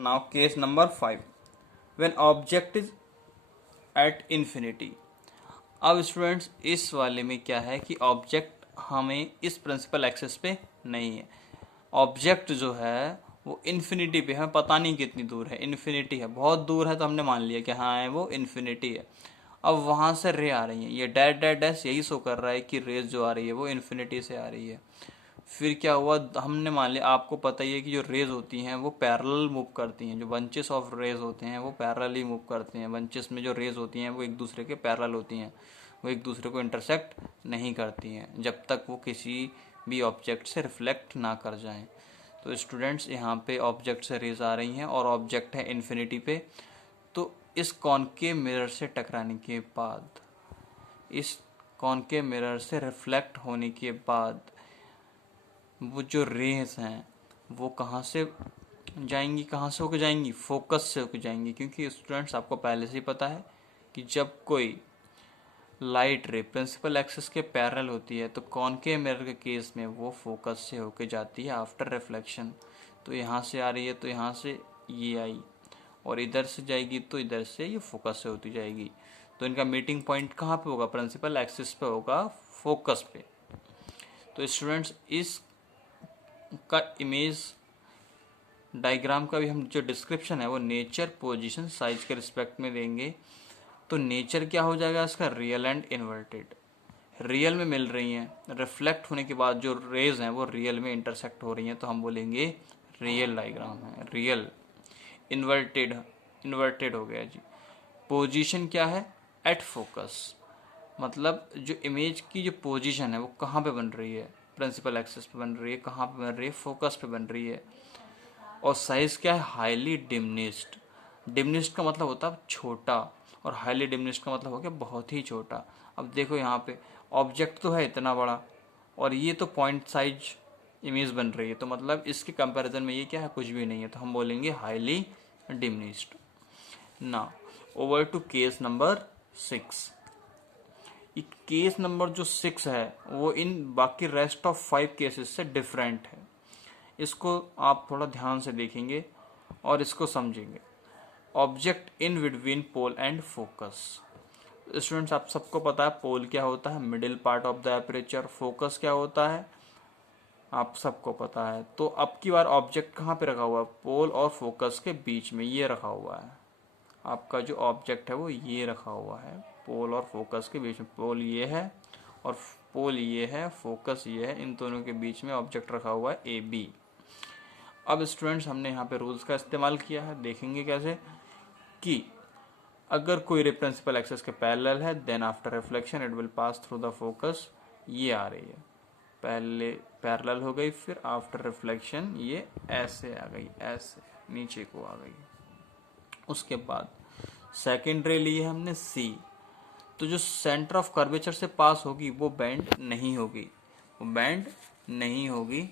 Now case number 5, when object is at infinity. अब students इस वाले में क्या है कि ऑब्जेक्ट हमें इस प्रिंसिपल एक्सिस पे नहीं है। ऑब्जेक्ट जो है वो इन्फिनिटी पे, हमें पता नहीं कितनी दूर है, इन्फिनिटी है, बहुत दूर है, तो हमने मान लिया कि हाँ है वो इन्फिनिटी है। अब वहाँ से रे आ रही है, ये डैश डैश डैश यही शो कर रहा है कि रेज जो आ रही है वो इन्फिनिटी से आ रही है। फिर क्या हुआ, हमने मान लिया, आपको पता ही है कि जो रेज होती हैं वो पैरेलल मूव करती हैं, जो बंचेस ऑफ रेज होते हैं वो पैरेलल ही मूव करते हैं। बंचेस में जो रेज होती हैं वो एक दूसरे के पैरेलल होती हैं, वो एक दूसरे को इंटरसेक्ट नहीं करती हैं जब तक वो किसी भी ऑब्जेक्ट से रिफ्लेक्ट ना कर जाएं। तो स्टूडेंट्स यहाँ पे ऑब्जेक्ट से रेज आ रही हैं और ऑब्जेक्ट है इन्फिनिटी पे, तो इस कॉनकेव मिरर से टकराने के बाद, इस कॉनकेव मिरर से रिफ्लेक्ट होने के बाद वो जो रेज हैं वो कहाँ से जाएंगी, कहाँ से होकर जाएंगी, फोकस से होकर जाएंगी। क्योंकि स्टूडेंट्स आपको पहले से ही पता है कि जब कोई लाइट रे प्रिंसिपल एक्सिस के पैरेलल होती है तो कॉनकेव मिरर के केस में वो फोकस से होकर जाती है आफ्टर रिफ्लेक्शन। तो यहाँ से आ रही है तो यहाँ से ये आई, और इधर से जाएगी तो इधर से ये फोकस से होती जाएगी। तो इनका मीटिंग पॉइंट कहाँ पे होगा, प्रिंसिपल एक्सिस पे होगा, फोकस पे। तो स्टूडेंट्स इस का इमेज डायग्राम का भी हम जो डिस्क्रिप्शन है वो नेचर, पोजीशन, साइज के रिस्पेक्ट में देंगे। तो नेचर क्या हो जाएगा इसका, रियल एंड इन्वर्टेड। रियल में मिल रही हैं, रिफ्लेक्ट होने के बाद जो रेज हैं वो रियल में इंटरसेक्ट हो रही हैं, तो हम बोलेंगे रियल डायग्राम है, रियल। इन्वर्टेड, इन्वर्टेड हो गया जी। पोजीशन क्या है, एट फोकस, मतलब जो इमेज की जो पोजीशन है वो कहाँ पे बन रही है, प्रिंसिपल एक्सिस पे बन रही है, कहाँ पे बन रही है, फोकस पे बन रही है। और साइज क्या है, हाईली डिमिनिश्ड। डिमिनिश्ड का मतलब होता है छोटा, और हाईली डिमिनिश्ड का मतलब हो गया बहुत ही छोटा। अब देखो यहाँ पे ऑब्जेक्ट तो है इतना बड़ा, और ये तो पॉइंट साइज इमेज बन रही है, तो मतलब इसके कंपैरिजन में ये क्या है, कुछ भी नहीं है, तो हम बोलेंगे highly diminished. Now over to case number 6। Case number जो 6 है वो इन बाकी रेस्ट ऑफ 5 केसेस से डिफरेंट है। इसको आप थोड़ा ध्यान से देखेंगे और इसको समझेंगे। Object in between pole and focus. Students आप सबको पता है पोल क्या होता है, middle part of the aperture. Focus क्या होता है आप सबको पता है। तो अब की बार ऑब्जेक्ट कहाँ पे रखा हुआ है, पोल और फोकस के बीच में ये रखा हुआ है। आपका जो ऑब्जेक्ट है वो ये रखा हुआ है पोल और फोकस के बीच में। पोल ये है और पोल ये है, फोकस ये है, इन दोनों के बीच में ऑब्जेक्ट रखा हुआ है ए बी। अब स्टूडेंट्स हमने यहाँ पे रूल्स का इस्तेमाल किया है, देखेंगे कैसे कि अगर कोई रे प्रिंसिपल एक्सिस के पैरेलल है then after reflection it will pass through the focus. ये आ रही है, पहले पैरेलल हो गई, फिर आफ्टर रिफ्लेक्शन ये ऐसे आ गई, ऐसे नीचे को आ गई। उसके बाद सेकेंड रे ली है हमने सी, तो जो सेंटर ऑफ कर्वेचर से पास होगी वो बेंड नहीं होगी, वो बेंड नहीं होगी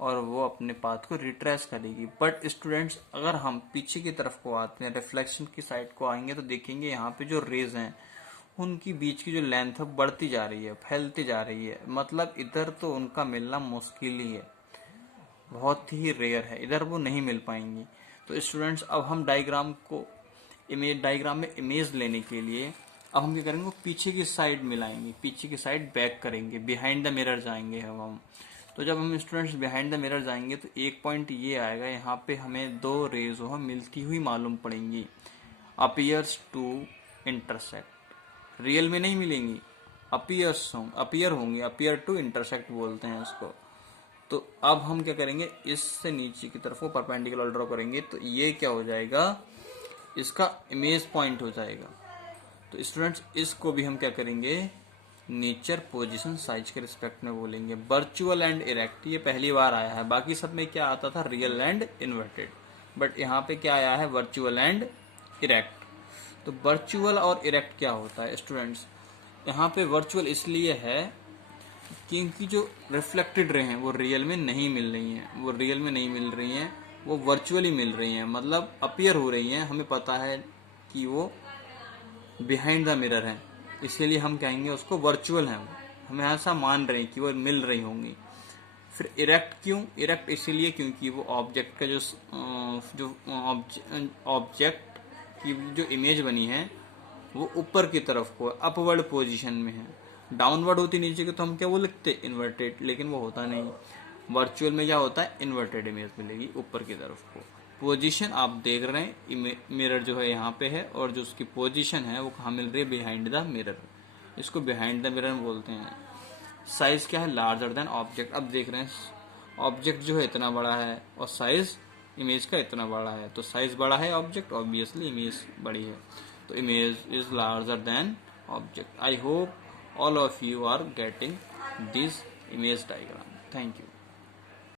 और वो अपने पाथ को रिट्रेस करेगी। बट स्टूडेंट्स अगर हम पीछे की तरफ को आते हैं, रिफ्लेक्शन की साइड को आएंगे, तो देखेंगे यहाँ पे जो रेज हैं उनकी बीच की जो लेंथ है बढ़ती जा रही है, फैलती जा रही है। मतलब इधर तो उनका मिलना मुश्किल ही है, बहुत ही रेयर है, इधर वो नहीं मिल पाएंगी। तो स्टूडेंट्स अब हम डायग्राम को डायग्राम में इमेज लेने के लिए अब हम क्या करेंगे, पीछे की साइड मिलाएंगे, पीछे की साइड बैक करेंगे, बिहाइंड द मिरर जाएंगे हम। तो जब हम स्टूडेंट्स बिहाइंड द मिरर जाएंगे तो एक पॉइंट ये आएगा, यहाँ पे हमें दो रेज मिलती हुई मालूम पड़ेंगी, अपीयर्स टू इंटरसेक्ट। रियल में नहीं मिलेंगी, अपीयर होंगे, अपीयर टू इंटरसेक्ट बोलते हैं इसको। तो अब हम क्या करेंगे, इससे नीचे की तरफ को परपेंडिकुलर ड्रॉ करेंगे, तो ये क्या हो जाएगा, इसका इमेज पॉइंट हो जाएगा। तो स्टूडेंट्स इसको भी हम क्या करेंगे, नेचर, पोजीशन, साइज के रिस्पेक्ट में बोलेंगे। वर्चुअल एंड इरेक्ट ये पहली बार आया है, बाकी सब में क्या आता था, रियल एंड इन्वर्टेड, बट यहाँ पे क्या आया है, वर्चुअल एंड इरेक्ट। तो वर्चुअल और इरेक्ट क्या होता है स्टूडेंट्स, यहाँ पे वर्चुअल इसलिए है क्योंकि जो रिफ्लेक्टेड रे हैं वो रियल में नहीं मिल रही हैं, वो रियल में नहीं मिल रही हैं, वो वर्चुअली मिल रही हैं, मतलब अपीयर हो रही हैं। हमें पता है कि वो बिहाइंड द मिरर है, इसीलिए हम कहेंगे उसको वर्चुअल है, हमें ऐसा मान रहे हैं कि वो मिल रही होंगी। फिर इरेक्ट क्यों? इरेक्ट इसीलिए क्योंकि वो ऑब्जेक्ट का जो ऑब्जेक्ट की जो इमेज बनी है वो ऊपर की तरफ को अपवर्ड पोजीशन में है। डाउनवर्ड होती नीचे की तो हम क्या वो लिखते इन्वर्टेड, लेकिन वो होता नहीं। वर्चुअल में क्या होता है, इन्वर्टेड इमेज मिलेगी ऊपर की तरफ को। पोजीशन आप देख रहे हैं, मिरर जो है यहाँ पे है और जो उसकी पोजीशन है वो कहाँ मिल रही है, बिहाइंड द मिरर। इसको बिहाइंड द मिरर बोलते हैं। साइज क्या है, लार्जर देन ऑब्जेक्ट। अब देख रहे हैं ऑब्जेक्ट जो है इतना बड़ा है और साइज इमेज का इतना बड़ा है, तो साइज बड़ा है ऑब्जेक्ट, ऑब्वियसली इमेज बड़ी है, तो image is larger than object. I hope all of you are getting this image diagram. Thank you.